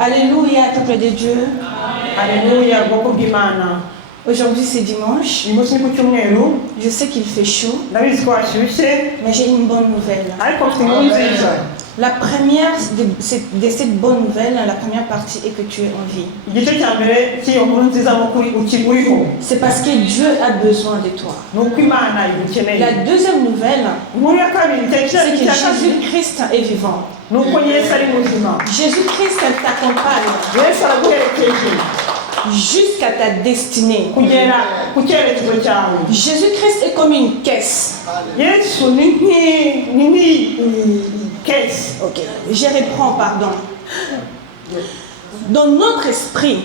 Alléluia, peuple de Dieu. Alléluia, bwoko bw'Imana. Aujourd'hui c'est dimanche. Uyu munsi ni ku cyumweru, Je sais qu'il fait chaud, ndabizi ko hashyushye, mais j'ai une bonne nouvelle. ariko mfite inkuru nziza. La première de cette bonne nouvelle, la première partie est que tu es en vie. Igice cya mbere cy'iyo nkuru nziza ni ukuri ukiriho. C'est parce que Dieu a besoin de toi. Ni uko Imana igukeneye. La deuxième nouvelle, Inkuru ya kabiri, c'est que Jésus-Christ est vivant. ni uko Yesu ari muzima. Jésus-Christ t'accompagne Yesu araguherekeje jusqu'à ta destinée. kugera ku cyerekezo cyawe. Jésus-Christ est comme une caisse. Yesu ni kesi. Ok, je reprends, pardon. Dans notre esprit,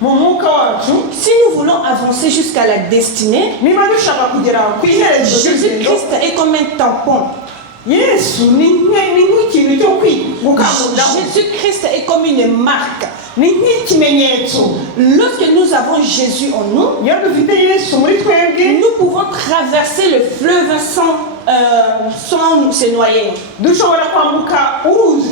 Mu mwuka wacu, si nous voulons avancer jusqu'à la destinée, niba dushaka kugera ku iherezo ry'urugendo, Jésus-Christ est comme un tampon. Yesu ni nk'ikintu cyo gukanguriramo. Jésus-Christ est comme une marque. Ni nk'ikimenyetso. Lorsque nous avons Jésus en nous, Iyo dufite Yesu muri twebwe, nous pouvons traverser le fleuve sans se noyer. dushobora kwambuka uruzi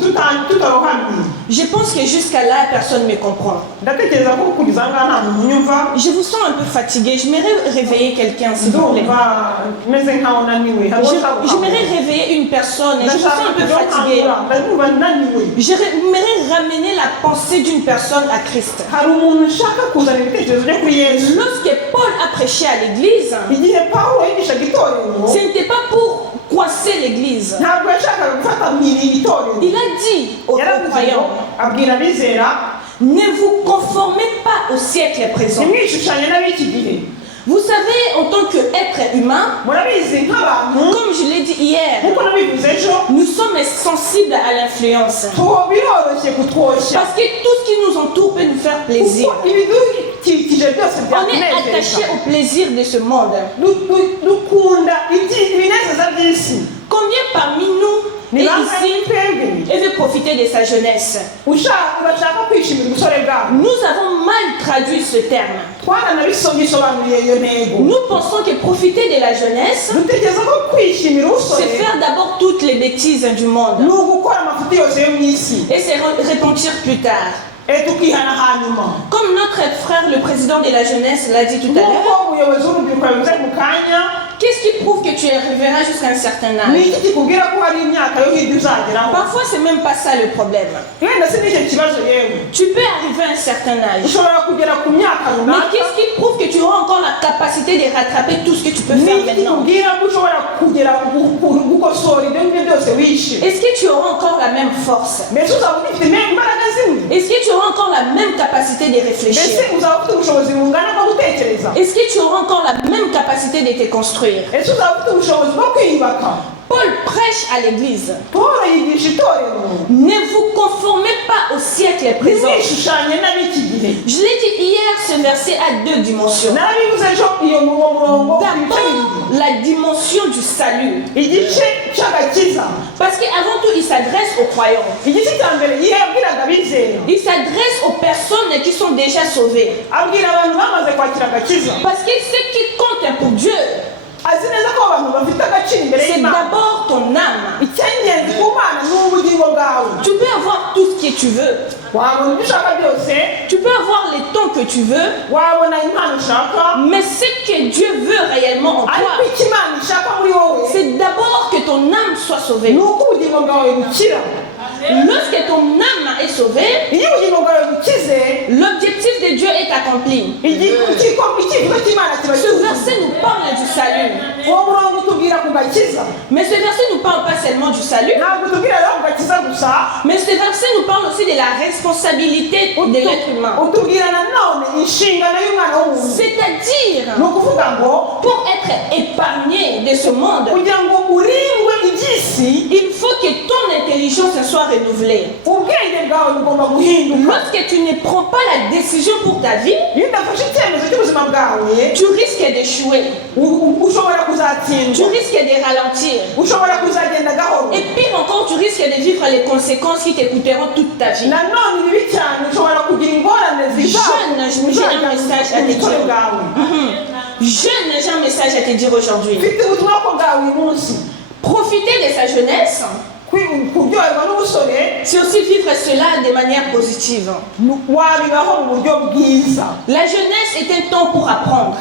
tutarohamye. Je pense que jusqu'à là, personne ne me comprend. Ndatekereza ko kugeza ngaha nta muntu unyumva. Je vous sens un peu fatigué. J'aimerais réveiller quelqu'un, s'il vous plaît. Ndumva meze nkaho naniwe. J'aimerais réveiller une personne. Je vous sens un peu fatigué. Ndumva naniwe. J'aimerais ramener la pensée d'une personne à Christ. Hari umuntu ushaka kuzana ibitekerezo byo kuri Yesu. Lorsque Paul a prêché à l'église, Igihe Pawulo yigishaga itorero, ce n'était pas pour coincer l'église. ntabwo yashakaga gufata mpiri itorero. Il a dit aux croyants, abwira abizera, ne vous conformez pas au siècle présent. ntimwishushanye n'ab'iki gihe. Vous savez, en tant qu'être humain, Murabizi nk'abantu, comme je l'ai dit hier, nk'uko nabivuze ejo, nous sommes sensibles à l'influence. biroroshye kutwoshya. Parce que tout ce qui nous entoure peut nous faire plaisir. Kuko ibidukikije byose On est attaché byatunezeza. au plaisir de ce monde. Dukunda ibinezeza by'isi. Combien parmi nous est ici twebwe et veut profiter de sa jeunesse? urashaka kwishimira ubusore bwabo. Nous avons mal traduit ce terme. Twaranabisomye isobanuriye iyo ntego. Nous pensons que profiter de la jeunesse, dutekereza ko kwishimira ubusore c'est faire d'abord toutes les bêtises du monde ni ugukora amafuti yose yo mu isi et se repentir plus tard. tukihana hanyuma. Comme notre frère, le président de la jeunesse, l'a dit tout à l'heure, nk'uko umuyobozi w'urubyiruko yabivuze mu kanya, qu'est-ce qui prouve que tu arriveras jusqu'à un certain ni âge? iki kikubwira ko hari imyaka yo hirya uzageraho? Parfois, c'est même pas ça le problème. wenda si n'icyo kibazo yewe. Tu peux arriver à un certain âge. ushobora kugera ku myaka Mais runaka, qu'est-ce qui prouve que tu auras encore la capacité de rattraper tout ce que tu peux ni faire iki maintenant? kikubwira ko ushobora kugera gukosora ibyo ngibyo byose wishe? Est-ce que tu auras encore la même force? mbese uzaba ufite imbaraga zimwe? Est-ce que tu auras encore la même capacité de réfléchir? mbese uzaba ufite ubushobozi bungana bwo gutekereza? Est-ce que tu auras encore la même capacité de te construire? ese uzaba ufite ubushobozi bwo kwiyubaka? Paul prêche à l'église. Paul yigisha itorero, Ne vous conformez pas au siècle présent. ntimwishushanye n'ab'iki gihe. Je l'ai dit hier, ce verset a deux dimensions. narabivuze ejo uwo murongo ufite ibice D'abord, bibiri. la dimension du salut. igice cy'agakiza, Parce qu'avant tout, il s'adresse aux croyants. igice cya mbere yabwiraga abizera, Il s'adresse aux personnes qui sont déjà sauvées. abwira abantu bamaze kwakira agakiza. Parce que ce qui compte pour Dieu, azi neza ko abantu bafite agaciro imbere c'est y'Imana. d'abord ton âme. icy'ingenzi ku Mana ni ubugingo bwawe. Tu peux avoir tout ce que tu veux. wabona ibyo ushaka byose, Tu peux avoir les temps que tu veux. wabona impano ushaka, Mais ce que Dieu veut réellement en ariko toi, icyo Imana ishaka muri wowe c'est d'abord que ton âme soit sauvée. ni uko ubugingo bwawe bukira. Lorsque ton âme est sauvée, iyo ubugingo bwawe bukize, l'objectif de Dieu est accompli. icyifuzo cy'Imana kiba Ce verset nous parle du salut. uwo murongo utubwira ku gakiza, Mais ce verset nous parle pas seulement du salut, ntabwo utubwira rero ku gakiza gusa, mais ce verset nous parle aussi de la responsabilité de l'être humain. utubwira nanone inshingano y'umwana w'umuntu. C'est-à-dire, ni ukuvuga ngo pour être épargné de ce monde, kugira ngo urindwe iby'isi, il faut que ton intelligence soit renouvelée. ubwenge bwawe bugomba guhinduka. Lorsque tu ne prends pas la décision pour ta vie, iyo udafashe icyemezo cy'ubuzima bwawe, tu risques d'échouer, ushobora tu kuzatsindwa, risques de ralentir. ushobora kuzagenda gahoro. Et pire encore, tu risques de vivre les conséquences qui te coûteront toute ta vie. nanone ni bibi cyane, ushobora kugira ingorane Jeune, j'ai un message à te ubutore dire. bwawe. Jeune, j'ai un message à te dire aujourd'hui. mfite ubutumwa ko bwawe uyu munsi. Profiter de sa jeunesse, kuryoherwa n'ubusore c'est aussi vivre cela de manière positive. wabibaho mu buryo bwiza. La jeunesse est un temps pour apprendre.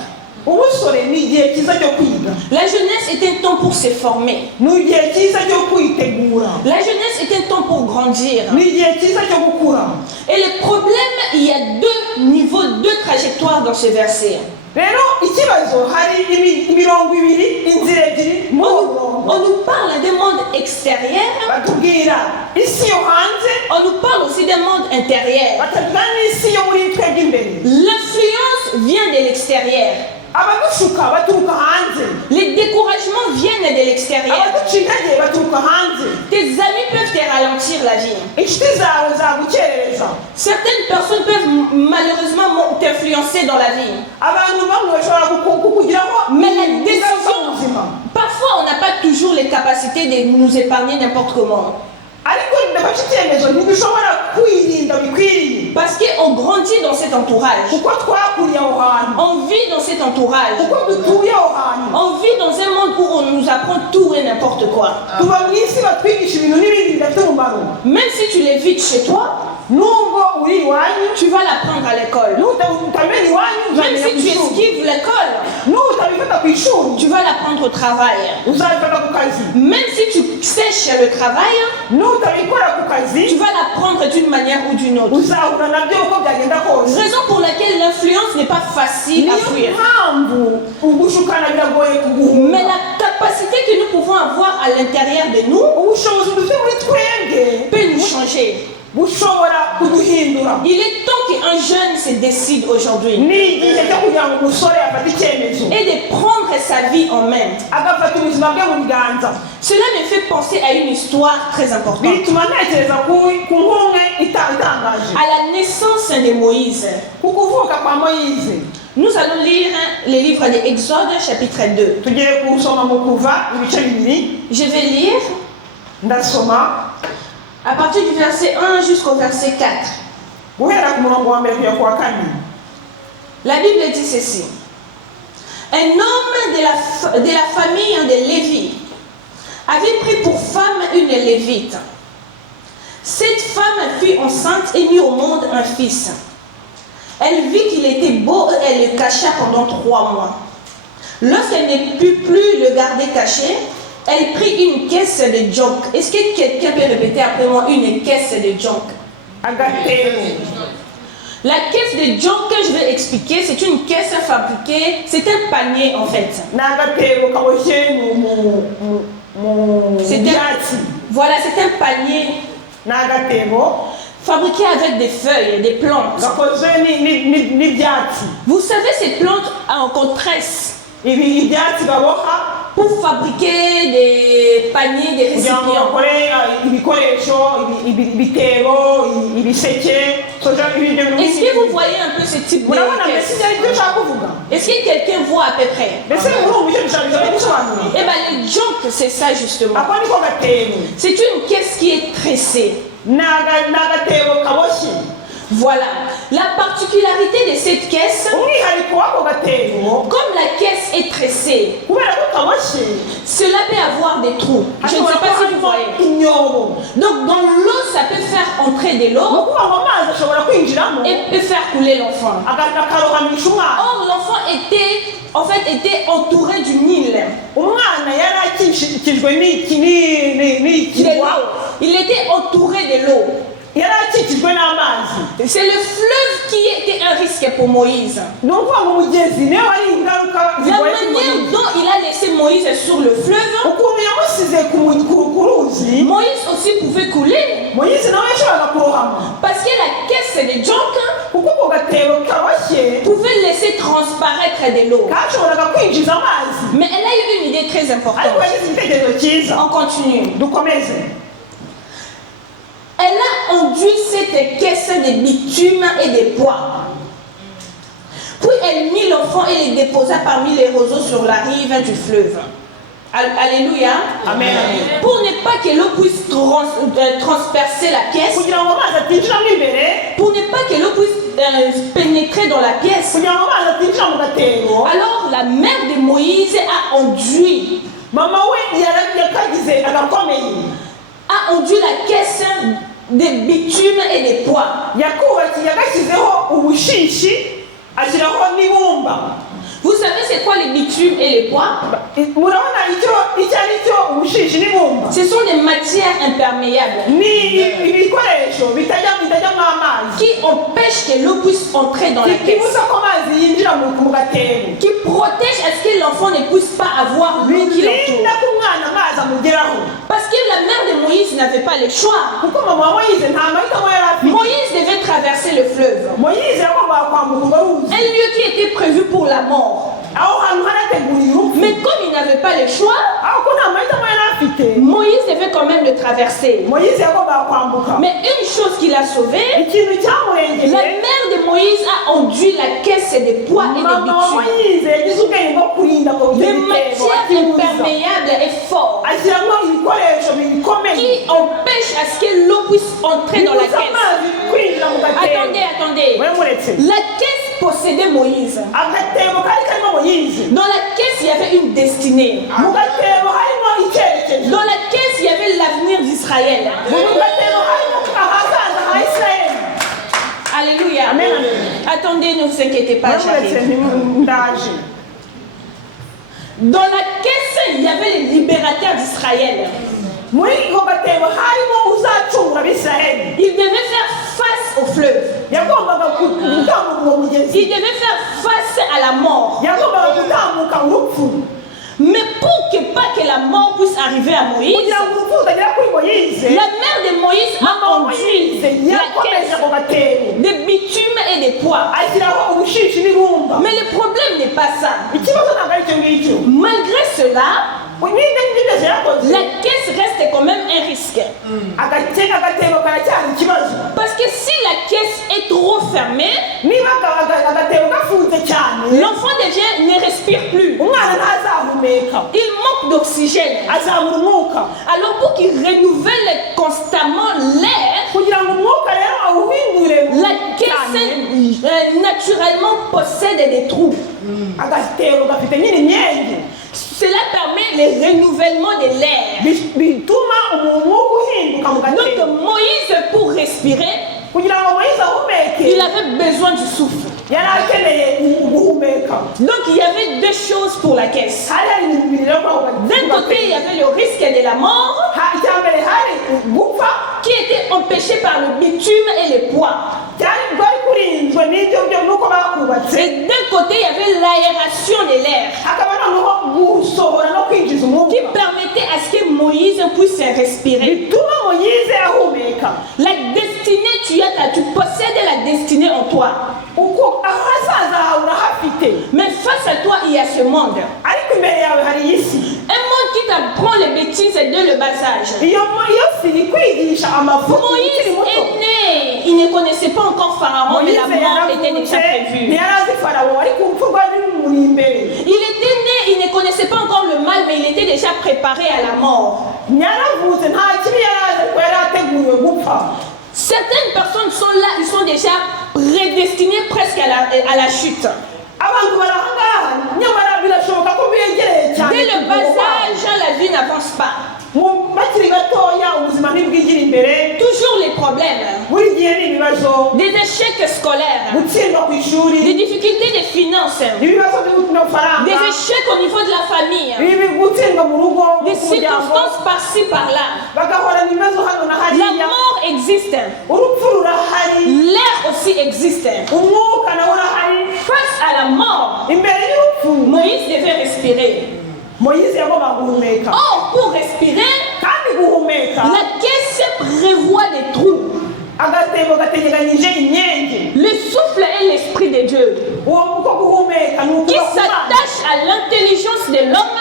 ubusore ni igihe cyiza cyo kwiga. La jeunesse est un temps pour se former. ni igihe cyiza cyo kwitegura. La jeunesse est un temps pour grandir. ni igihe cyiza cyo gukura. Et le problème, il y a deux niveaux, deux trajectoires dans ce verset. rero ikibazo hari imirongo ibiri, inzira ebyiri mu murongo. On nous parle d'un monde extérieur. batubwira isi yo hanze. On nous parle aussi d'un monde intérieur. batubwira n'isi yo muri twebwe imbere. L'influence vient de l'extérieur. abadushuka baturuka hanze. Les découragements viennent de l'extérieur. abaduca intege baturuka hanze. Tes amis peuvent te ralentir la vie. inshuti zawe zagukerereza. Certaines personnes peuvent malheureusement t'influencer dans la vie. abantu bamwe bashobora kukugiraho Mais la ingaruka mu décision, buzima. parfois on n'a pas toujours les capacités de nous épargner n'importe comment. ariko ndafashe icyemezo ntidushobora kwirinda bikwiriye. Parce qu'on grandit dans cet entourage. kuko twakuriye aho hantu. On vit dans cet entourage. kuko dutuye aho hantu. On vit dans un monde où on nous apprend tout et n'importe quoi. tuba mu isi batwigisha ibintu n'ibindi bidafite umumaro. Même si tu l'évites chez toi, nubwo uri iwanyu. tu vas l'apprendre à l'école. nutamenya iwanyu Même uzamenya si ku tu ishuri. esquives l'école, nutabifata ku ishuri tu vas l'apprendre au travail. uzabifata ku kazi. Même si tu sèches le travail, nutabikora ku kazi tu vas l'apprendre d'une manière ou d'une autre. uzahura nabyo uko byagenda kose. Raison pour laquelle l'influence n'est pas facile à niyo fuir. mpamvu ugushukana biragoye Mais kuguhunga. la capacité que nous pouvons avoir à l'intérieur de nous ubushobozi dufite muri twebwe peut nous changer. bushobora kuduhindura. Il est temps qu'un jeune se décide aujourd'hui ni igihe cyo kugira ngo umusore afate icyemezo et de prendre sa vie en main. agafata ubuzima bwe mu biganza. Cela me fait penser à une histoire très importante. bituma ntekereza ku nk'umwe itangaje. À la naissance de Moïse. ku kuvuka kwa moyize. Nous allons lire le livre de Exode chapitre 2. tugiye gusoma mu kuva ibice bibiri. Je vais lire ndasoma à partir du verset 1 jusqu'au verset 4. guhera ku murongo wa mbere kugera ku wa kane. La Bible dit ceci. Un homme de la famille de Lévi avait pris pour femme une Lévite. Cette femme fut enceinte et mit au monde un fils. Elle vit qu'il était beau et elle le cacha pendant 3 mois. Lorsqu'elle ne put plus le garder caché, elle prit une caisse de junk. Est-ce que quelqu'un peut répéter après moi une caisse de junk? agatebo. La caisse de junk que je vais expliquer, c'est une caisse fabriquée, c'est un panier en fait. ni agatebo kaboshye C'est mu byatsi. Voilà, c'est un panier ni agatebo fabriqué avec des feuilles, des plantes. gakozwe n'ibyatsi. Vous savez, ces plantes qu'on tresse ibyatsi baboha pour fabriquer des paniers, des kugira ngo récipients. bakore ibikoresho, ibitebo, ibiseke. Est-ce que vous voyez un peu ce type de murabona mbese caisse? ibyo ari byo ushaka kuvuga. Est-ce que quelqu'un voit à peu près? mbese muri ubu buryo dushaka gusobanura. Eh bien, le junk, c'est ça justement. ako niko gatebo. C'est une caisse qui est tressée. ni agatebo kaboshye. Voilà. La particularité de cette caisse, umwihariko w'ako gatebo comme la caisse est tressée, kubera ko kaboshye cela peut avoir des trous. Je ne sais hashobora pas si kuba vous voyez. harimo imyobo. Donc dans l'eau, ça peut faire entrer de ni l'eau ukuvuga ngo amazi ashobora kwinjiramo et peut faire couler l'enfant. akarohamisha umwana. Or, l'enfant était entouré du Nil. umwana yari akikijwe De n'ikirwa. l'eau. Il était entouré de l'eau. yari akikijwe n'amazi. C'est le fleuve qui était un risque pour Moïse. ni ukuvuga ngo umugezi niyo wari ingaruka La zigoye ku manière Moïse. dont il a laissé Moïse sur le fleuve, ukuntu yamusize ku ruzi. Moïse aussi pouvait couler. moyizi nawe yashoboraga kurohama. Parce que la caisse de junk kuko ako gatebo kaboshye pouvait laisser transparaître de l'eau. kashoboraga kwinjiza amazi. Mais elle a eu une idée très ariko importante. yagize igitekerezo cyiza. On continue. dukomeze. Elle a enduit cette caisse de bitume et de bois. Puis elle mit l'enfant et le déposa parmi les roseaux sur la rive du fleuve. Alléluia. amen. Pour ne pas que l'eau puisse transpercer la pièce, kugira ngo amazi atinjira mo imbere. pour ne pas que l'eau puisse pénétrer dans la pièce. kugira ngo amazi atinjira mu gatebo. Alors la mère de Moïse a enduit, mama we yakagize agakomeye. a a enduit la caisse des bitumes et des poids. yagashyizeho ubushishi ashyiraho n'ibumba. Vous savez c'est quoi les bitumes et les poids? Murabona icyo ari cyo ubushishi n'ibumba. Ce sont des matières imperméables Ni ibikoresho bitajyamo amazi. qui empêchent que l'eau puisse entrer dans la caisse. Kibuza ko amazi yinjira mu gatebo. Qui protègent à ce que l'enfant ne puisse pas avoir l'eau qui l'entoure. Birinda ko umwana amazi amugeraho. Parce que la mère de Moïse n'avait pas le choix. Kuko mama wa Moïse nta mahitamo yari afite. Moïse devait traverser le fleuve. Moïse yagombaga kwambuka urwo ruzi. Un lieu qui était prévu pour la mort. Aho hantu harateguriye urupfu. Mais comme il n'avait pas le choix, aho ko nta mahitamo yari afite. Moïse devait quand même le traverser. Moïse yagombaga kwambuka. Mais une chose qui l'a sauvé, Ikintu cyamurengeye. la mère de Moïse a enduit la caisse des poids et des Mama wa bitumes. Moïse yagize ubwenge bwo kurinda ko Des matières imperméables et fortes ashyiramo ibikoresho bikomeye. qui empêchent à ce que l'eau puisse entrer dans la Bibuza caisse. amazi kwinjira mu gatebo. Attendez. We muretse. La caisse possédait Moïse. Agatebo kari karimo Moïse. Dans la caisse, il y avait une destinée. Mu gatebo harimo icyerekezo. Dans la caisse, il y avait l'avenir d'Israël. Mu gatebo harimo ahazaza ha Isirayeli. Alléluia. Amen. Attendez, ne vous inquiétez pas, We muretse j'arrive. ndaje. Dans la caisse, il y avait les libérateurs d'Israël. Muri ako gatebo harimo uzacungura Abisirayeli. Ils devaient faire face au fleuve. Yagombaga gutambuka uwo mugezi. Ils devaient faire face à la mort. Yagombaga gutambuka urupfu. Mais pour que la mort puisse arriver à Moïse, Kugira ngo urupfu rutagera kuri Moïse. la mère de Moïse a Mama wa enduit Moïse la yakomeje ako caisse gatebo. des bitumes et des poids. Ashyiraho ubushishi n'ibumba. Mais le problème n'est pas ça. Ikibazo ntabwo ari icyo ngicyo. Malgré cela, n'ibyo yakoze. la caisse reste quand même un risque. Agatebo karacyari ikibazo. Parce que si la caisse est trop fermée, Niba agatebo gafunze cyane, l'enfant ne respire plus. umwana ntazahumeka. Il manque d'oxygène. Azabura umwuka. Alors pour qu'il renouvelle constamment l'air, Kugira ngo umwuka rero awuhindure la caisse naturellement possède des trous. agatebo gafite nyine imyenge. Cela permet le renouvellement de l'air. Bituma umwuka uhinduka mu gatebo. Donc Moïse, pour respirer, Kugira ngo Moïse ahumeke, il avait besoin du souffle. yari akeneye guhumeka. Donc il y avait deux choses pour la caisse. Hari ibintu bibiri rero kuri ako D'un côté, il y avait le risque de la mort icya mbere hari gupfa qui était empêché par le bitume et les poids. bwari kurinzwe n'ibyo nuko bakubatse. Et d'un côté, il y avait l'aération de l'air Hakaba noneho gusohora no kwinjiza qui umwuka. permettait à ce que Moïse puisse respirer. Bituma Moïse ahumeka. La destinée, tu possèdes la destinée en toi. Uko ahazaza hawe urahafite. Mais face à toi, il y a ce monde. Ariko imbere yawe hari iyi si. Un monde qui t'apprend les bêtises dès le bas âge. Iyo si ikwigisha amafuti Moïse ukiri muto. est né. Il ne connaissait pas encore Pharaon, mais la mort était déjà prévue. ntiyarazi Farawo ariko urupfu rwari rumuri imbere. Il était né, il ne connaissait pas encore le mal, mais il était déjà préparé à la mort. Ntiyaravuze nta kibi yarazi ariko yari ateguriwe gupfa. Certaines personnes sont là, ils sont déjà prédestinés presque à la chute. Abantu bari aha ngaha nyamara birashoboka ko begereye cyane. Dès le bas âge, la vie n'avance pas. Bakiri gatoya ubuzima ntibwigira imbere. Toujours les problèmes, Buri gihe ni ibibazo. des échecs scolaires, Gutsindwa ku des ishuri. difficultés de finances, Ibibazo by'amafaranga. des échecs au niveau de la famille, Gutsindwa mu rugo. des mu muryango. circonstances par-ci par-là. Bagahorana ibibazo hano na La hariya. mort existe, Urupfu rurahari. l'air aussi existe. Umwuka nawo urahari. Face à la mort, Imbere y'urupfu Moïse devait respirer. Moïse yagombaga guhumeka. Or, pour respirer, Kandi guhumeka la caisse prévoit des trous. agatebo gateganyije imyenge. Le souffle est l'esprit de Dieu Uwo uko guhumeka ni qui ukuba ku Mana. s'attache à l'intelligence de l'homme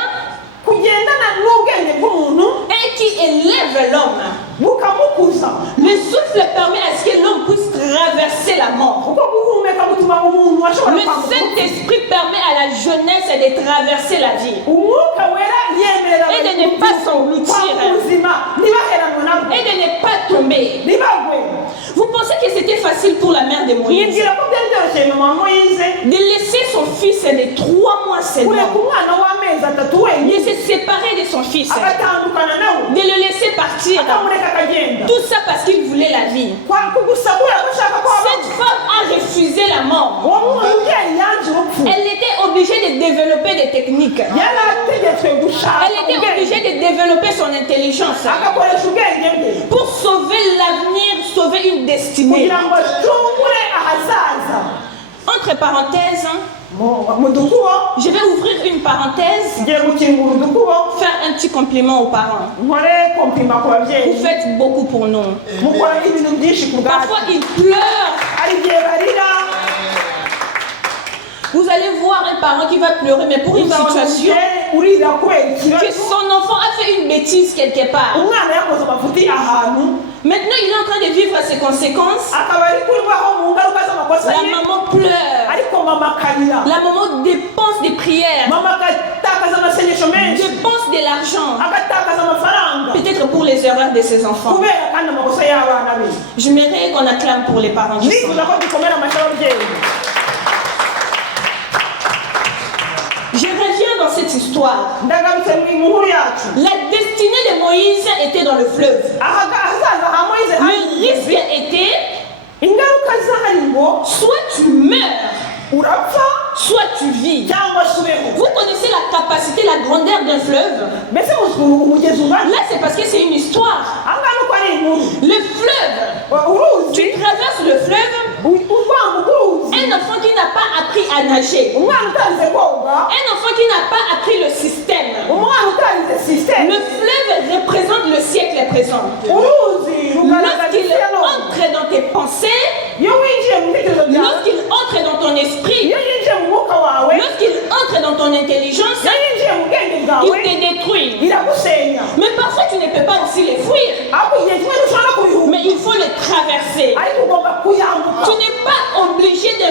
Kugendana n'ubwenge bw'umuntu et qui élève l'homme. bukamukuza. Le souffle permet à ce que l'homme puisse traverser la mort. Uko guhumeka gutuma umuntu ashobora Le kwambuka. Saint-Esprit permet à la jeunesse de traverser la vie Umwuka wera yemerera et de ne pas s'engloutir ubuzima ntibaheranwe nabwo et de ne pas tomber. ntibagwe. Vous pensez que c'était facile pour la mère de Moïse Nibwira ko byari byoroshye mama Moïse de laisser son fils de 3 mois kureka seulement umwana w'amezi amezi atatu de wenyine se séparer de son fils, agatandukana nawe de le laisser partir. akamureka akagenda Tout ça parce qu'il voulait la vie. gusa kubera ko ashaka ko Cette femme a refusé la mort. uwo mubyeyi yanze urupfu Elle était obligée de développer des techniques. yari ategetswe gushaka Elle était obligée de développer son intelligence agakoresha ubwenge bwe pour sauver l'avenir, sauver une destinée. kugira ngo acungure ahazaza Entre parenthèses, mu dukubo je vais ouvrir une parenthèse, ngiye gukingura udukubo faire un petit compliment aux parents. nkore kompima ku babyeyi Vous faites beaucoup pour nous. mukora ibintu byinshi ku bwacu Parfois, ils pleurent. hari igihe barira Vous allez voir un parent qui va pleurer, mais pour une situation urira kubera que ikibazo son enfant a fait une bêtise quelque part. umwana yakoze amafuti ahantu Maintenant, il est en train de vivre ses conséquences. akaba ari kurwaho mu ngaruka z'amakosa La ye maman pleure. ariko mama akarira La maman dépense des prières, mama agatakaza amasengesho menshi dépense de l'argent, agatakaza amafaranga peut-être pour les erreurs de ses enfants. kubera kandi amakosa y'abana be J'aimerais qu'on acclame pour les parents qui sont nifuza là. ko dukomera amashyi ababyeyi Je reviens dans cette histoire. ndagarutse mu nkuru yacu La destinée de Moïse était dans le fleuve. ahazaza ha moyize Le risque était ingaruka zahari ngo soit tu meurs, urapfa soit tu vis. cyangwa se ubeho Vous connaissez la capacité, la grandeur d'un fleuve? mbese umugezi ungana Là, c'est parce que c'est une histoire. ahangaha nuko ari inkuru Le fleuve, uruzi tu traverses le fleuve, urwambuka uruzi un enfant qui n'a pas appris à nager, umwana utarize koga un enfant qui n'a pas appris le système. umwana utarize sisiteme Le fleuve représente le siècle présent. uruzi rugaragaza Lorsqu'il isi ya none entre dans tes pensées, iyo winjiye mu bitekerezo byawe lorsqu'il entre dans ton esprit, iyo yinjiye mu mwuka wawe lorsqu'il entre dans ton intelligence, iyo yinjiye mu bwenge il bwawe te détruit. iragusenya Mais parfois, tu ne peux pas aussi les fuir. ariko igihe kimwe ntushobora kubihuha Mais il faut les traverser. ariko ugomba kuyambuka Tu n'es pas obligé de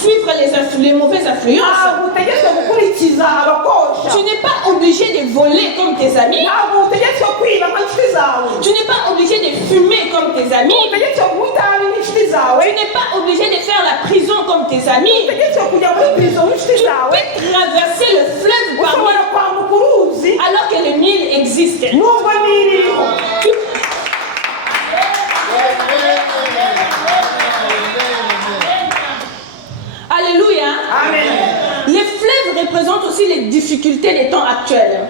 suivre les mauvaises influences. ntabwo utegetswe gukurikiza abakosha Tu n'es pas obligé de voler comme tes amis. ntabwo utegetswe kwiba nk'inshuti zawe Tu n'es pas obligé de fumer comme tes amis. utegetswe kunywa itabi nk'inshuti zawe Tu n'es pas obligé de faire la prison comme tes amis. utegetswe kujya muri prison nk'inshuti Tu zawe peux traverser le fleuve ushobora kwambuka uruzi alors que le Nil existe. nubwo n'iriho Tu- Alléluia. amen Les fleuves représentent aussi les difficultés des temps actuels.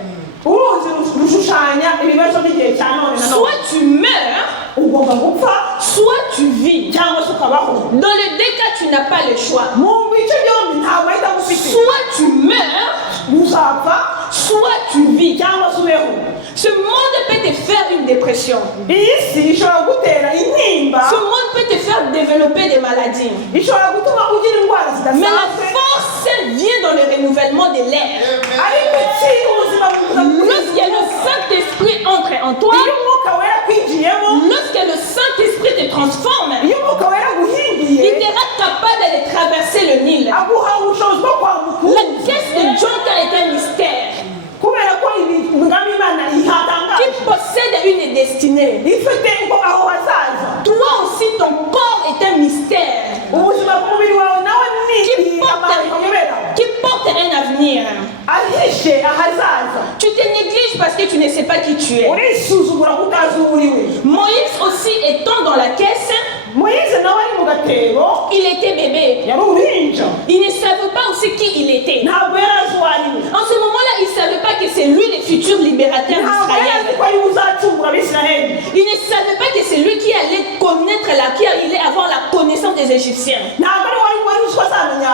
uruzi rushushanya ibibazo by'igihe cya none na none Soit tu meurs, ugomba gupfa soit tu vis. cyangwa se ukabaho Dans les deux cas, tu n'as pas le choix. mu bice byombi ntabwo ahita agufite Soit tu meurs, uzapfa soit tu vis. cyangwa se ubeho Ce monde peut te faire une dépression. iyi si ishobora gutera intimba Ce monde peut te faire développer des maladies. ishobora gutuma ugira indwara Mais la zidasanzwe force vient dans le renouvellement de l'air. ariko iki ubuzima Lorsque le Saint-Esprit entre en toi, iyo umwuka wera kwinjiyemo lorsque le Saint-Esprit te transforme, iyo umwuka wera il aguhinduye te rend capable de traverser le Nil. aguha ubushobozi bwo kwambuka La uruzi caisse de Jonka est un mystère kubera ko imigambi y'imana qui ihatangaje possède une destinée. ifite uko aho hazaza Toi aussi, ton corps est un mystère ubuzima bw'umubiri wawe nawe qui ni amahirwe yobera porte un avenir. ahishe ahazaza Tu te négliges parce que tu ne sais pas qui tu es. urisuzugura ko utazi uwo uri we Moïse aussi étant dans la caisse, moyize nawe ari mu gatebo il était bébé. yari uruhinja Il ne savait pas aussi qui il était. ntabwo yari azi uwo ari we En ce moment-là, il ne savait pas que c'est lui le futur libérateur ntabwo yari azi d'Israël. ko ari we uzacungura abisiraheli Il ne savait pas que c'est lui qui allait connaître qui allait avoir la connaissance des Égyptiens. ntabwo ari wari uzi ko azamenya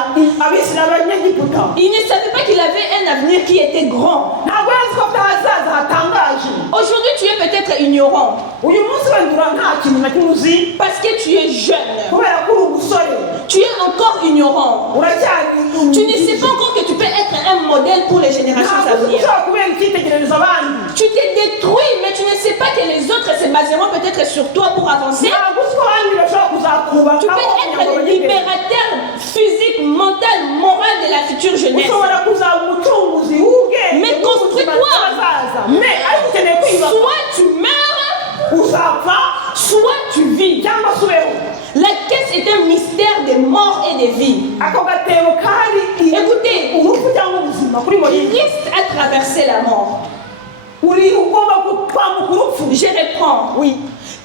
abisiraheli abanyegiputa Il ne savait pas qu'il avait un avenir qui était grand. ntabwo yari azi ko afite ahazaza hatangaje Aujourd'hui, tu es peut-être ignorant uyu munsi wendura nta kintu na kimwe uzi parce que tu es jeune. kubera ko uri umusore Tu es encore ignorant. uracyari Tu ne sais pas encore que tu peux être un modèle pour les générations à ntabwo venir. ushobora kubera icyitegererezo abandi Tu t'es détruit, mais tu ne sais pas que les autres se baseront peut-être sur toi pour avancer. ntabwo uzi ko abandi bashobora Tu kuzakubakaho peux être le libérateur physique, mental, moral de la future jeunesse. ushobora kuzaba umucunguzi w'ubwenge Mais construis-toi. bw'ahazaza me ariko ukeneye kwiyubaka Soit tu meurs, uzapfa soit tu vis. cyangwa se ubeho La caisse est un mystère de mort et de vie. ako gatebo kari Écoutez, urupfu cyangwa ubuzima kuri Moïse. Christ a traversé la mort. Uri ugomba kwambuka urupfu. Je reprends. Oui.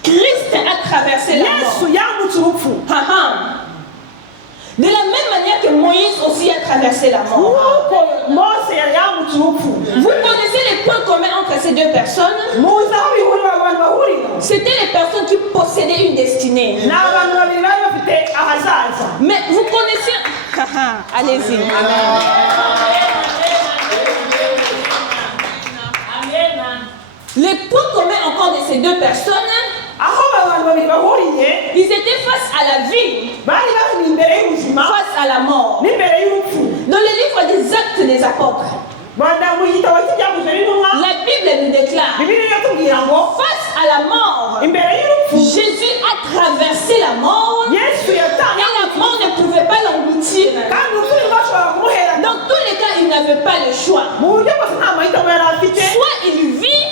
Christ a traversé la mort. Yesu yambutse urupfu. De la même manière que Moïse aussi a traversé la mort. Nk'uko Mose yari yambutse urupfu. Vous connaissez les points communs entre ces deux personnes? Muzi aho bihurira abantu bahurira. C'était les personnes qui possédaient une destinée. Ni abantu babiri bari bafite ahazaza. Mais vous connaissez... Allez-y. Les points communs encore de ces deux personnes, Aho abantu babiri bahuriye, ils étaient face à la vie, bari bari imbere y'ubuzima face à la mort. n'imbere y'urupfu. Dans le livre des Actes des Apôtres, Banda mu gitabo cy'ibyakozwe n'intumwa, la Bible nous déclare, Bibiliya iratubwira ngo face à la mort, imbere y'urupfu Jésus a traversé la mort Yesu et yatanze la mort ne pouvait pas l'engloutir. kandi urupfu ntirwashobora kumuhera. Dans tous les cas, il n'avait pas le choix. Mu buryo bwose nta mahitamo yari afite, Soit il vit,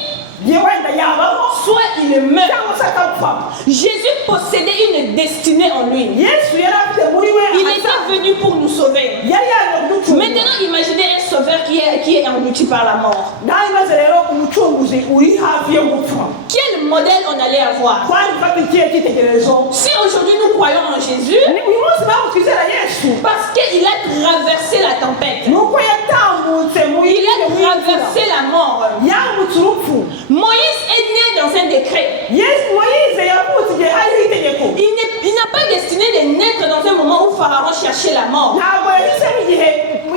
ye wenda yabaho soit il meurt. cyangwa se akapfa. Jésus possédait une destinée en lui. Yesu yari afite muri we Il ahazaza. était venu pour nous sauver. Yari yaje kuducungura. Maintenant, imaginez un sauveur qui est englouti par la mort. nawe maze rero umucunguzi uri hafi yo gupfa. Quel modèle on allait avoir? Twari gufata ikihe cyitegererezo? Si aujourd'hui nous croyons en Jésus, uyu munsi nawe twizera Yesu parce qu'il a traversé la tempête, nuko yatambutse mu il a traversé la mort. yambutse urupfu. Moïse est né dans un décret. Yesu Moïse yavutse igihe hariho itegeko. Il n'a pas destiné de naître dans un moment où Pharaon cherchait la mort. ntabwo yahisemo igihe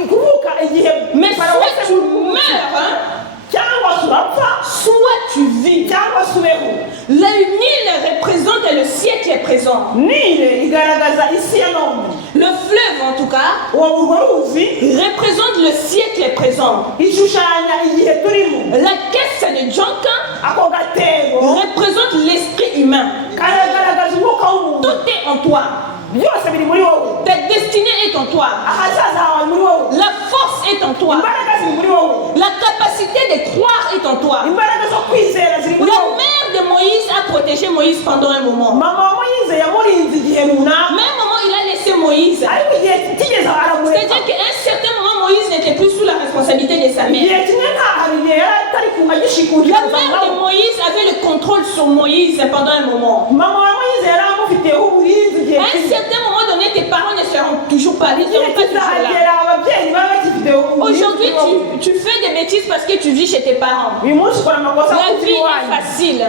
kuvuka igihe Mais Farawo soit tu meurs, cyangwa se urapfa soit tu vis. cyangwa se ubeho. Le Nil représente le siècle présent. Nile igaragaza isi ya none. Le fleuve, en tout cas, uwo urwo ruzi représente le siècle présent. ishushanya igihe turimo. La caisse de Jonka ako gatebo représente l'esprit humain. karagaragaza umwuka w'umuntu. Tout est en toi. byose biri muri wowe. Ta destinée est en toi. ahazaza hawe muri wowe. La force est en toi. imbaraga ziri muri wowe. La capacité de croire est en toi. imbaraga zo kwizera ziri muri La wowe. mère de Moïse a protégé Moïse pendant un moment. mama wa Moïse yamurinze igihe runaka. Mais un moment, il a laissé Moïse. ariko igihe kigeze aho aramureka. C'est-à-dire qu'à un certain moment, Moïse n'était plus sous la responsabilité de sa mère. igihe kimwe nta igihe yari atari ku La agishikuje. mère de Moïse avait le contrôle sur Moïse pendant un moment. mama wa Moïse yari amufiteho uburinzi igihe À un certain moment donné, tes parents ne seront toujours pas, ils ne seront pas toujours là. kizagera ababyeyi baba bagifiteho Aujourd'hui, tu fais des bêtises parce que tu vis chez tes parents. uyu munsi ukora amakosa La kuko vie est iwanyu. facile.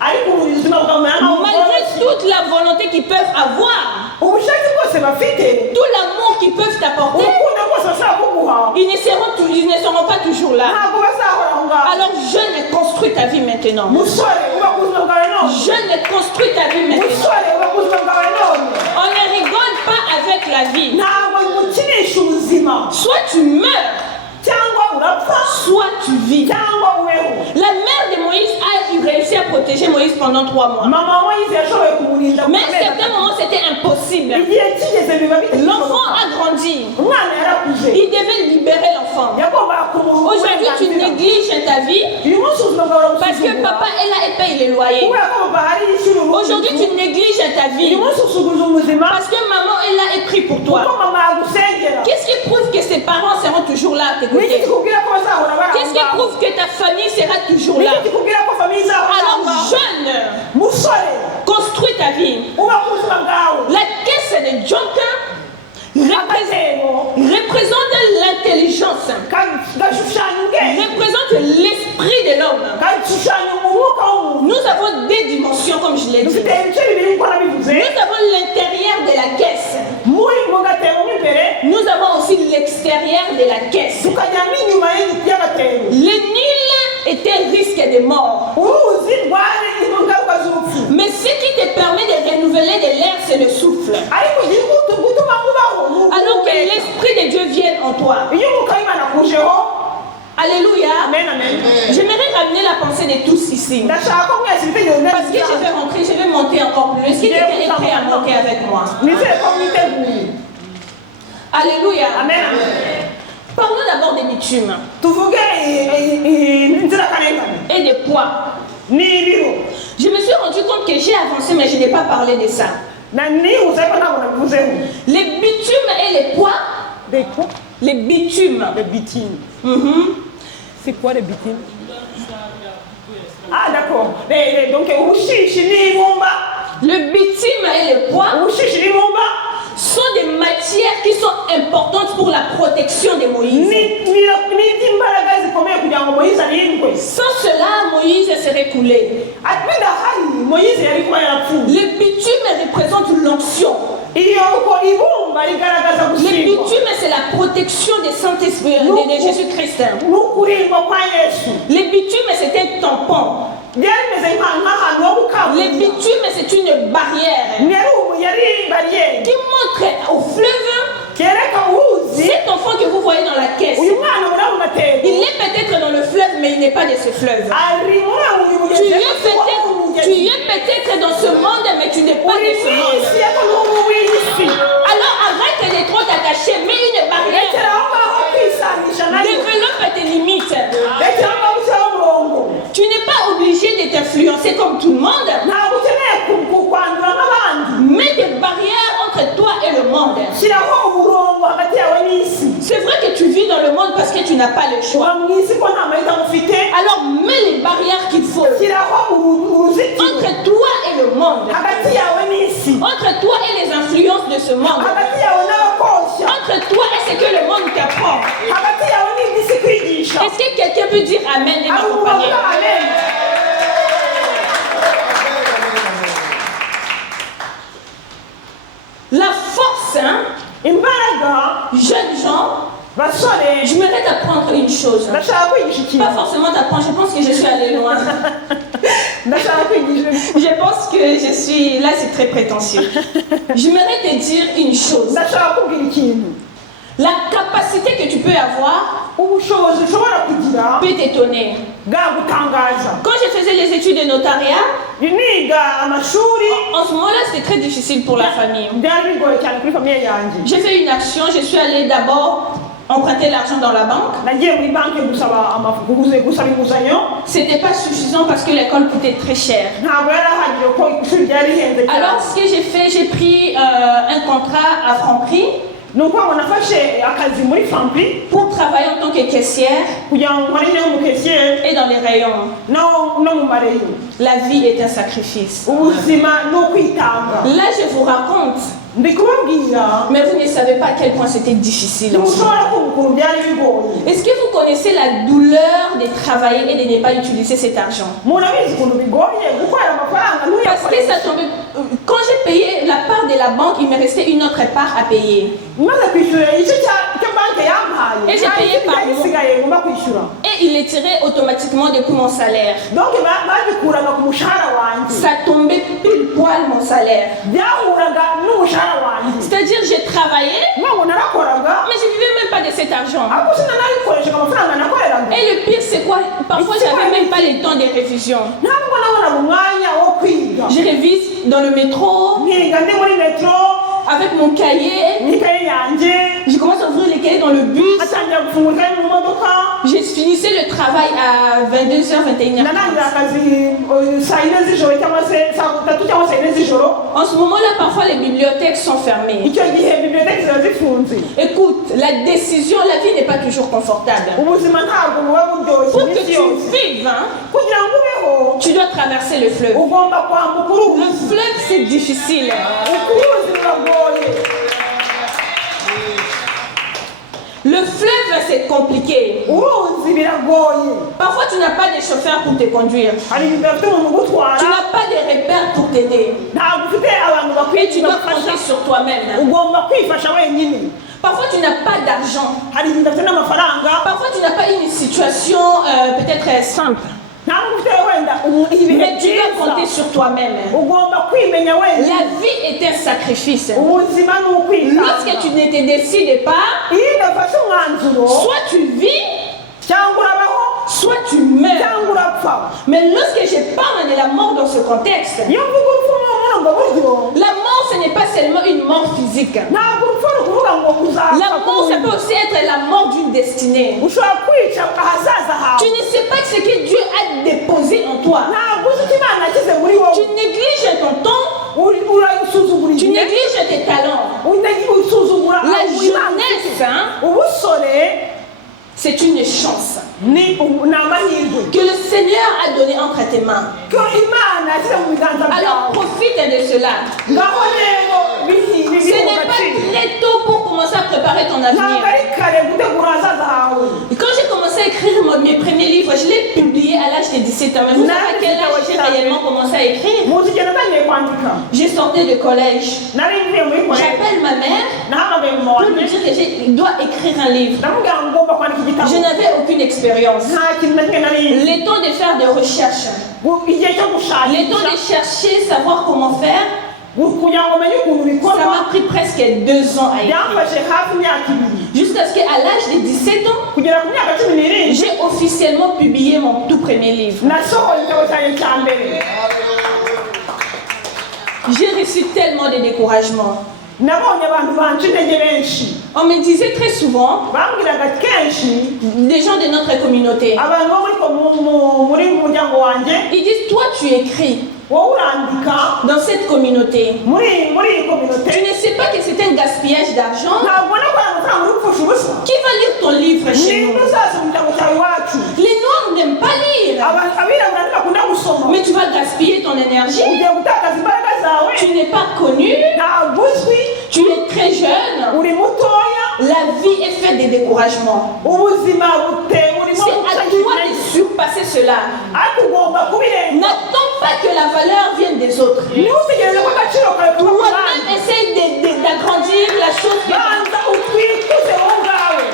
ariko ubuzima bwamera Malgré toute la volonté qu'ils peuvent avoir, ubushake bwose bafite tout l'amour qu'ils peuvent t'apporter, urukundo rwose bashobora kuguha ils ne seront pas toujours là. ntabwo bazahora aho ngaho. Alors, jeune, construis ta vie maintenant. musore uba ku buzima bwawe none. Jeune, construis ta vie maintenant. musore uba ku buzima bwawe none. On ne rigole pas avec la vie. ntabwo mukinisha ubuzima. Soit tu meurs, cyangwa urapfa soit tu vis. cyangwa ubeho. La mère de Moïse a réussi à protéger Moïse pendant 3 mois. mama wa Moïse yashoboye kumurinda Mais à un certain moment, c'était impossible. igihe kigeze biba L'enfant a grandi. umwana yarakuze. Il devait libérer l'enfant. yagombaga kumuha Aujourd'hui, tu négliges ta vie uyu munsi ubuzima bwawe parce que burasuzugura. papa est là et paye les loyers. kubera ko papa hari ishyura Aujourd'hui, tu négliges ta uyu vie munsi usuguza ubuzima parce que maman est là et prie pour kuko toi. mama yagusengera. Qu'est-ce qui prouve que tes parents seront toujours là à tes niki côtés? kikubwira ko bazahora bari aho Qu'est-ce qui ngaho? prouve que ta famille sera toujours là? niki kikubwira ko famiye izahora aho Alors, ngaho? jeune, musore construis ta vie. uba ku buzima bwawe. La caisse de Jonathan agatebo représente l'intelligence, gashushanya ubwenge représente l'esprit de l'homme. gashushanya umwuka w'umuntu. Nous avons des dimensions, comme je l'ai dit. dufite ibice bibiri nk'uko nabivuze. Nous avons l'intérieur de la caisse. mu gatebo mo imbere Nous avons aussi l'extérieur de la caisse. tukagira n'inyuma y'agatebo. Le Nil était risque de mort. uruzi rwari ingaruka z'urupfu. Mais ce qui te permet de renouveler de l'air, c'est le souffle. ariko gutuma ubaho ni Alors que uguhumeka. l'esprit de Dieu vienne en toi. iyo umwuka w'imana akujeho. Alléluia. amen amen. J'aimerais ramener la pensée de tous ici. ndashaka ko mwese ibitekerezo Parce que je vais rentrer, je vais monter encore plus. Est-ce que quelqu'un est prêt à monter avec moi? nizere ko mwiteguye. Alléluia. amen amen. Parlons d'abord des bitumes tuvuge inzirakarengane et des poids. n'ibiro. Je me suis rendu compte que j'ai avancé, mais je n'ai pas parlé de ça. na nihuse ko ntabwo nabivuzeho. Les bitumes et les poids Des quoi? Les bitumes. Les bitumes. C'est quoi les bitumes? Ah d'accord. Donc ubushishi n'ibumba. Le bitume et le bois Ubushishi n'ibumba sont des matières qui sont importantes pour la protection de Moïse. Sans cela, Moïse serait coulé. Le bitume représente l'onction. Le bitume, c'est la protection des Saint-Esprit de Jésus-Christ. Le bitume, c'est un tampon. Le bitume, c'est une barrière qui montre au fleuve cet enfant que vous voyez dans la caisse. Il est peut-être dans le fleuve, mais il n'est pas de ce fleuve. Tu es peut-être dans ce monde, mais tu n'es pas de ce monde. Alors arrête de trop t'attacher, mets une barrière. Développe tes limites. Tu n'es pas obligé de t'influencer comme tout le monde. Mets des barrières entre toi et le monde. C'est vrai que tu vis dans le monde parce que tu n'as pas le choix. Alors mets les barrières qu'il faut entre toi et le monde, entre toi et les influences de ce monde, entre toi et ce que le monde t'apprend. Est-ce que quelqu'un peut dire Amen et m'accompagner? La force, jeunes gens, je m'arrête d'apprendre une chose. Pas forcément d'apprendre, je pense que je suis allée loin. Je pense que je suis... Là, c'est très prétentieux. Je m'arrête de dire une chose. La capacité que tu peux avoir peut t'étonner. Quand je faisais les études de notariat, en ce moment-là, c'était très difficile pour la famille. J'ai fait une action, je suis allée d'abord emprunter l'argent dans la banque. C'était pas suffisant parce que l'école coûtait très cher. Alors ce que j'ai fait, j'ai pris un contrat à Franprix pour travailler en tant que caissière et dans les rayons. La vie est un sacrifice. Là, je vous raconte. Mais vous ne savez pas à quel point c'était difficile. Est-ce que vous connaissez la douleur de travailler et de ne pas utiliser cet argent? Parce que ça tombait. Quand j'ai payé la part de la banque, il me restait une autre part à payer. Et j'ai payé par mois. Et il est tiré automatiquement depuis mon salaire. Ça tombait pile poil mon salaire. C'est-à-dire j'ai travaillé, mais je ne vivais même pas de cet argent. Et le pire c'est quoi? Parfois j'avais même pas le temps des révisions. Je révise dans le métro, avec mon cahier. Je commence à ouvrir les cahiers dans le bus. J'ai finissé le travail à 22h, 21h. En ce moment-là, parfois les bibliothèques sont fermées. Écoute, la décision, la vie n'est pas toujours confortable. Pour que tu vives, tu dois traverser le fleuve. Le fleuve, c'est difficile. Le fleuve, c'est compliqué. Parfois, tu n'as pas de chauffeur pour te conduire. Tu n'as pas de repères pour t'aider. Et tu dois compter sur toi-même. Parfois, tu n'as pas d'argent. Parfois, tu n'as pas une situation peut-être simple. Mais tu dois compter sur toi-même. La vie est un sacrifice. Lorsque tu ne te décides pas, soit tu vis, soit tu meurs. Mais lorsque je parle de la mort dans ce contexte, la mort, ce n'est pas seulement une mort physique. La mort, ça peut aussi être la mort d'une destinée. Tu ne sais pas ce que Dieu a déposé en toi. Tu négliges ton temps. Tu négliges tes talents. La jeunesse, hein, ubusore c'est une chance ni amahirwe que le Seigneur a donné entre tes mains. ko Imana yashyize mu biganza Alors byawe. profite de cela. Ngaho rero Ce n'est pas très tôt pour commencer à préparer ton avenir. ntabwo ari kare gutegura ahazaza hawe. Et quand j'ai commencé à écrire mes premiers livres, je l'ai publié à l'âge de 17 ans. Mais vous savez à quel âge j'ai réellement commencé à écrire? muzi igihe natangiye kwandika J'ai sorti de collège. nari mvuye muri college J'appelle ma mère nahamagaye mama pour lui wanjye dire que je dois écrire un livre. ndamubwira ngo ngomba kwandika igitabo. Je n'avais aucune expérience. nta kintu na kimwe nari Le temps de faire des recherches, igihe cyo le temps gushakisha de chercher, savoir comment faire, kugira ngo umenye ukuntu ça bikorwa m'a pris presque 2 ans à écrire. byamfashe hafi imyaka ibiri Jusqu'à ce qu'à l'âge de 17 ans, kugera ku myaka 17 j'ai officiellement publié mon tout premier livre. nasohoye igitabo cyanjye cya mbere. J'ai reçu tellement de découragement. nabonye abantu banca intege benshi On me disait très souvent, bambwiraga kenshi des gens de notre communauté, abantu bo muri mu muryango wanjye ils disent, toi tu écris wowe urandika dans cette communauté. muri iyi kominote Tu ne sais pas que c'est un gaspillage d'argent. ntabwo ubona ko aya mafaranga uri gupfusha ubusa. Qui va lire ton livre chez ninde nous? uzaza mu muryango cyawe iwacu. Les Noirs n'aiment pas lire. abirabura ntibakunda gusoma. Mais tu vas gaspiller ton énergie. ugiye gutakaza imbaraga zawe. Tu n'es pas connu. ntabwo uzwi. Tu es très jeune. uri mutoya. La vie est faite de découragement. ubuzima burimo C'est à toi de surpasser cela. ariko ugomba kubirenga. N'attends pas que la valeur vienne des autres. ntutegereze ko agaciro kawe kuba ku Toi-même, bandi. essaye d'agrandir la chose. banza utwikuze wowe ubwawe.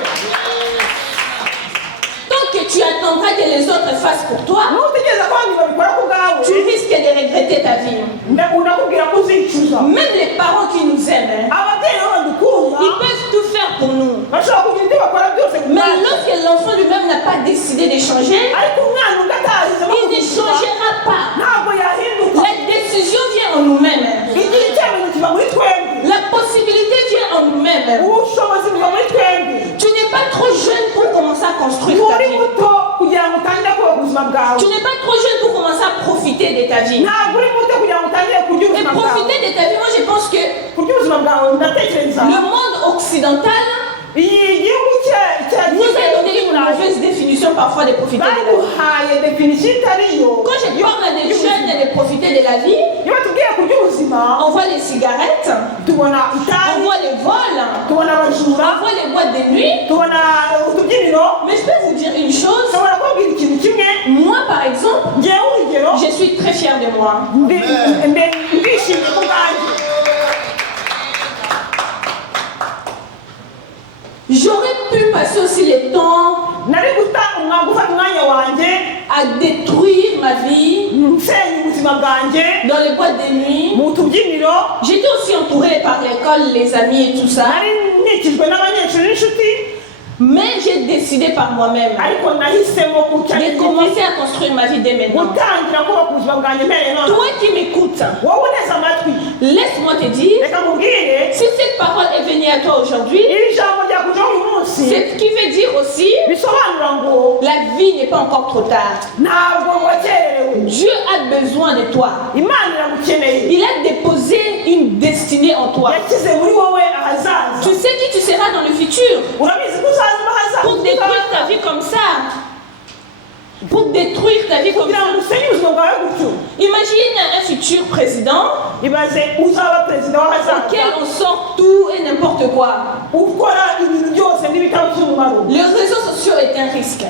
Tant que tu attendras que les autres fassent pour toi, ntutegereze ko abandi babikora ku bwawe. tu risques de regretter ta vie. ndakubwira ko uzicuza. Même les parents qui nous aiment, hein, ababyeyi bo badukunda ils peuvent tout faire pour nous. bashobora kugira ibyo bakora byose ku Mais bwacu. lorsque l'enfant lui-même n'a pas décidé de changer, ariko umwana ugatahizemo il ne changera pas. ntabwo yahinduka. La décision vient en nous-mêmes. igihe icyemezo kiva muri twembi. La possibilité vient en nous-mêmes. ubushobozi buva muri twembi. Tu n'es pas trop jeune pour commencer à construire ta nturi vie. muto kugira ngo utangire kubaka ubuzima bwawe. Tu n'es pas trop jeune pour commencer à profiter de ta vie. ntabwo uri muto kugira ngo utangire kurya Et ubuzima bwawe. profiter de ta vie, moi je pense que kurya ubuzima bwawe ndatekereza le monde occidental iyi gihugu nous a donné une mauvaise définition parfois de profiter de la vie. baguhaye definisiyo itariyo. Quand je parle à des jeunes de profiter de la vie, iyo batubwiye kurya ubuzima on voit les cigarettes, tubona on itabi, voit les vols, tubona abajura, on voit les boîtes de nuit. tubona utubyiniro. Mais je peux vous dire une chose, nshobora kubabwira ikintu kimwe. moi par exemple, ngewe urugero je suis très fière de moi. ndishimye ku bwanjye. J'aurais pu passer aussi le temps nari gufata umwanya wanjye à détruire ma vie nsenya ubuzima bwanjye dans les boîtes de nuit. mu tubyiniro. J'étais aussi entourée par l'école, les amis et tout ça. nari nkikijwe n'abanyeshuri n'inshuti. Mais j'ai décidé par moi-même ariko nahisemo de commencer à construire ma vie dès maintenant. gutangira kubaka ubuzima bwanjye mbere none. Toi qui m'écoutes, wowe uneze amatwi. laisse-moi te dire, reka nkubwire si cette parole est venue à toi aujourd'hui, iri jambo ryakujeho uyu munsi c'est ce qui veut dire aussi, bisobanura ngo la vie n'est pas encore trop tard. ntabwo wakererewe. Dieu a besoin de toi. imana iragukeneye. Il a déposé une destinée en toi. yashyize muri wowe ahazaza. Tu sais qui tu seras dans le futur. urabizi ko uzazamo Pour détruire ta vie comme ça. Pour détruire ta vie comme kugira ça. ngo usenye ubuzima bwawe gutyo. Imagine un futur président ibaze uzaba perezida w'ahazaza auquel on sort tout et n'importe quoi. ukora ibintu byose n'ibitabo by'umumaro. Les réseaux sociaux est un risque.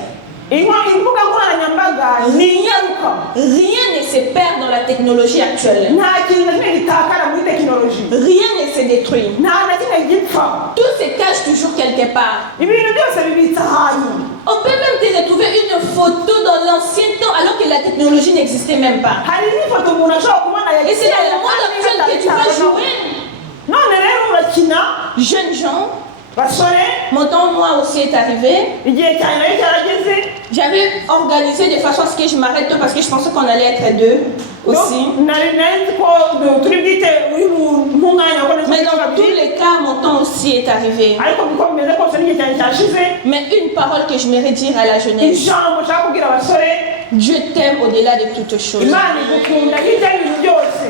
imbuga nkoranyambaga ni ingaruka. Rien ne se perd dans la technologie actuelle. nta kintu na kimwe gitakara muri tekinoloji. Rien ne se détruit. nta na kimwe gipfa. Tout se cache toujours quelque part. ibintu byose bibitse ahantu. On peut même te retrouver une photo dans l'ancien temps alors que la technologie n'existait même pas. hari n'ifoto umuntu ashobora kubona Et c'est dans le monde actuel que tu vas jouer. none rero urakina. Jeunes gens, basore mon temps moi aussi est arrivé. igihe cyane nayo cyarageze. J'avais organisé de façon à ce que je m'arrête parce que je pensais qu'on allait être deux aussi. nari nzi ko turi bwite uri mu mwanya wa Mais dans tous les cas, mon temps aussi est arrivé. ariko uko bimeze kose n'igihe cyane cyashize. Mais une parole que je maimerais dire à la jeunesse. ijambo nshaka kubwira abasore. Dieu t'aime au-delà de toutes choses. imana igukunda hirya y'ibintu byose.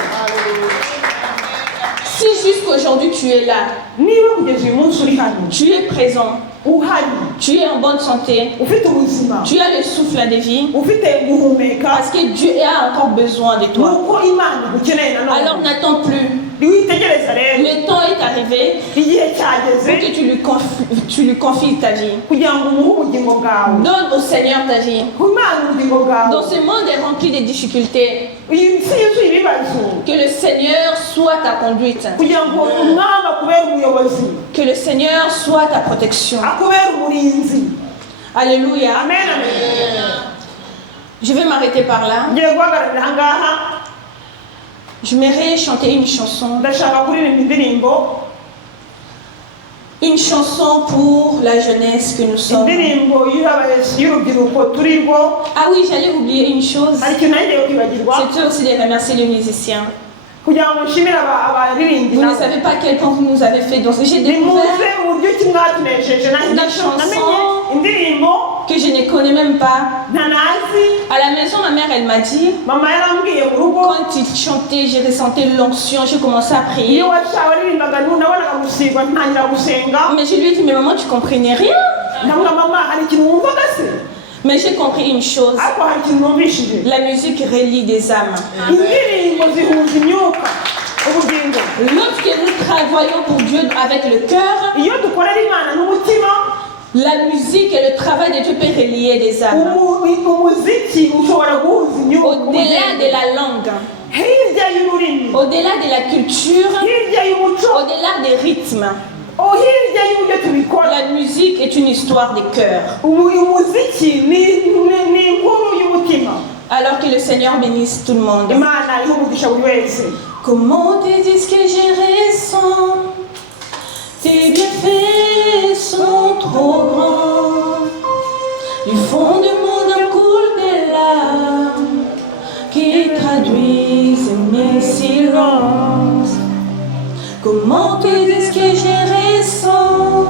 Si jusqu'aujourd'hui tu es là, niba kugeza uyu munsi uri hano tu es présent, uhari tu es en bonne santé, ufite ubuzima tu as le souffle de vie, ufite guhumeka parce que Dieu a encore besoin de toi. nuko imana igukeneye nanone Alors n'attends plus. witegereza rero Le temps est arrivé igihe pour cyageze que tu lui confies ta vie. kugira ngo umuhe ubugingo bwawe Donne au Seigneur ta vie. ku imana ubugingo bwawe Dans ce monde est rempli de difficultés, iyi si yuzuye ibibazo que le Seigneur soit ta conduite, kugira ngo umwami akubere umuyobozi que le Seigneur soit ta protection. akubere umurinzi Alléluia. amen amen Je vais m'arrêter par là. ngiye guhagararira aha ngaha J'aimerais chanter une chanson. ndashaka kuririmba indirimbo Pour la jeunesse que nous sommes. indirimbo y'urubyiruko turi rwo Ah oui, j'allais oublier une chose. hari ikintu nagiye kwibagirwa C'était aussi de remercier les musiciens. kugira ngo nshimire abaririmbyi Vous ne nabo savez pas quel point vous nous avez fait. Donc j'ai nimuze découvert uburyo ki mwatunesheje namenye indirimbo que je ne connais même pas. ntanazi À la maison, ma mère, elle m'a dit, mama yarambwiye mu rugo quand il chantait, j'ai ressenti l'onction, j'ai commencé à prier. iyo waririmbaga nabonaga gusigwa ntangira gusenga Mais je lui ai dit, mais maman, tu comprenais rien. ndavuga mama hari ikintu wumvaga se Mais j'ai compris une chose. ariko hari ikintu numvishije La musique relie des âmes. indirimbo zihuza imyuka ubugingo Lorsque nous travaillons pour Dieu avec le cœur, iyo dukorera imana n'umutima la musique et le travail de Dieu peut relier des âmes. umuziki ushobora guhuza imyuka Au-delà de la langue, hirya y'ururimi au-delà de la culture, hirya y'umuco au-delà des rythmes, hirya y'uburyo tubikora la musique est une histoire de cœur. umuziki ni inkuru y'umutima Alors que le Seigneur bénisse tout le monde. imana iha umugisha buri wese Comment te dire que je ressens? Tes bienfaits sont trop grands. Du fond de mon âme coule des larmes qui traduisent mes silences. Comment te dire que je ressens?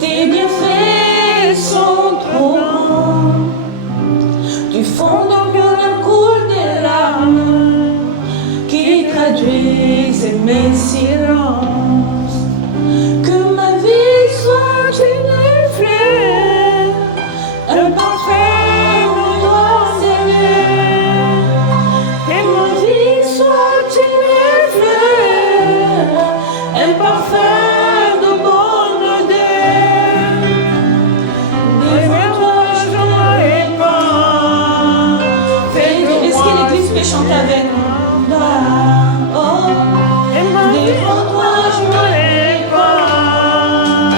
Tes bienfaits sont trop grands. Du fond de mon âme coule des larmes qui traduisent mes silences. Que ma vie soit une fleur, un parfum de toi, Seigneur. Que ma vie soit une fleur, un parfum de bonne odeur. Devant toi je n'aurai pas. Est-ce que l'église peut chanter avec nous? Oh, devant toi je n'aurai pas.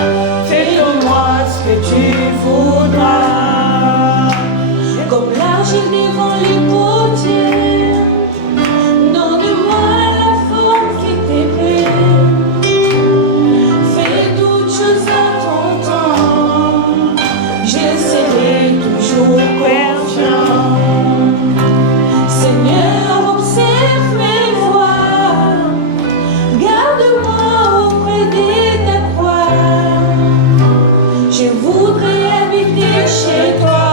Fais de moi ce que tu voudras. Comme l'argile devant les potiers, donne-moi la forme qui te plaît. Fais toutes choses à ton temps, je serai toujours confiant. Seigneur, observe mes voies, garde-moi auprès de ta croix. Je voudrais habiter chez toi.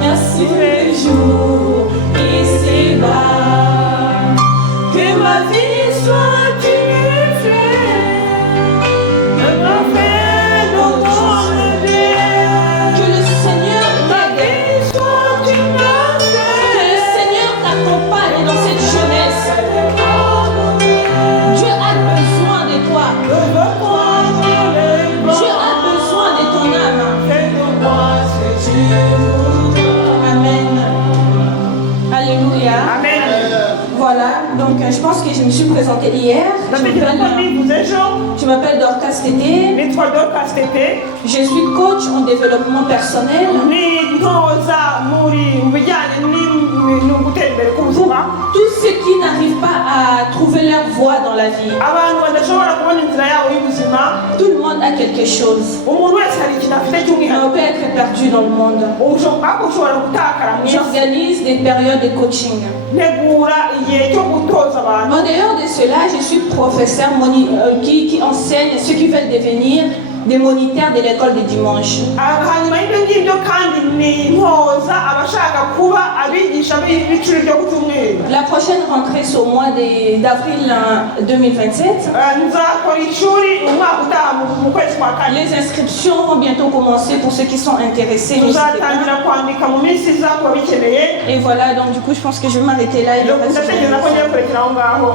Merci les jours ici-bas. Que ma vie soit une fleur, un parfum de bonne odeur. Que le Seigneur t'aide, soit une fleur. Que le Seigneur t'accompagne dans cette jeunesse. Dieu a besoin de toi. Dieu a besoin de ton âme. Amen. Alléluia. amen Voilà, donc je pense que je me suis présentée hier. ndatekereza ko mbivuze ejo Je m'appelle Dorcas Tété. nitwa Dorcas Tete Je suis coach en développement personnel. ni ntoza mu bijyanye no gutera imbere k'ubuzima Tous ceux qui n'arrivent pas à trouver leur voie dans la vie. abantu badashobora kubona inzira yabo y'ubuzima Tout le monde a quelque chose. umuntu wese hari ikintu afite Mais cy'umwihariko on peut être perdu dans le monde. ariko ushobora gutakara mu isi J'organise des périodes de coaching. ntegura igihe cyo gutoza abantu En dehors de cela, je suis professeur qui enseigne ceux qui veulent devenir des moniteurs de l'école de dimanche. hanyuma y'ibyo ngibyo kandi ni ntoza abashaka kuba abigisha kwigisha ibicuri byo ku cyumweru. La prochaine rentrée, c'est au mois d'avril 2027. Nzakora ishuri umwaka utaha mu kwezi kwa kane. Les inscriptions vont bientôt commencer pour ceux qui sont intéressés. Tuzatangira kwandika mu minsi iza kuba bikeneye. Et voilà, donc du coup, je pense que je vais m'arrêter là. Et le reste, ndatekereza ko ngiye kurekera aho ngaho.